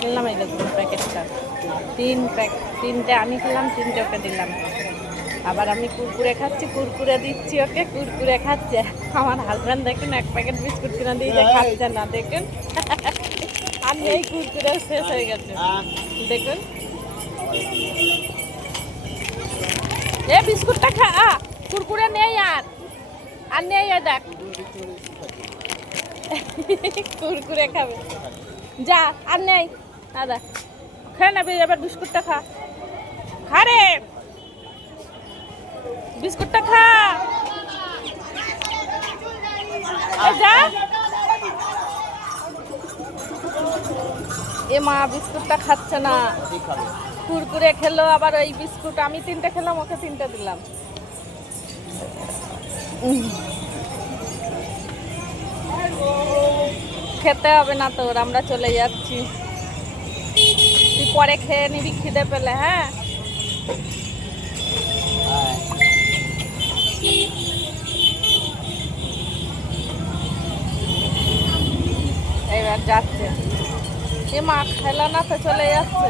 খেলাম, এই দেখুন প্যাকেটটা 3 প্যাকেট, 3টে আমি খেলাম, 3টে ওকে দিলাম। আবার আমি কুরকুরে খাচ্ছি, কুরকুরে দিচ্ছি ওকে, কুরকুরে খাচ্ছে। আমার হাজব্যান্ড দেখুন 1 প্যাকেট বিস্কুট কিনে দিয়ে যে খাচ্ছে না, দেখুন। আর নেই, কুরকুরে শেষ হয়ে গেছে দেখুন। এ বিস্কুটটা খা, কুরকুরে নেই আর নেই, ওই দেখ কুরকুরে খাবে, যা আর নেই। দাদা খেয়ে নেবে, এবার বিস্কুটটা খা, খা রে বিস্কুটটা খা, যা। এ মা বিস্কুটটা খাচ্ছে না, কুরকুরে খেলো আবার ওই বিস্কুট। আমি 3টে খেলাম, ওকে 3টে দিলাম। খেতে হবে না তোর, আমরা চলে যাচ্ছি, তুই পরে খেয়ে নিবি খিদে পেলে। হ্যাঁ এবার যাচ্ছে, এ মা খেলো না তো চলে যাচ্ছে।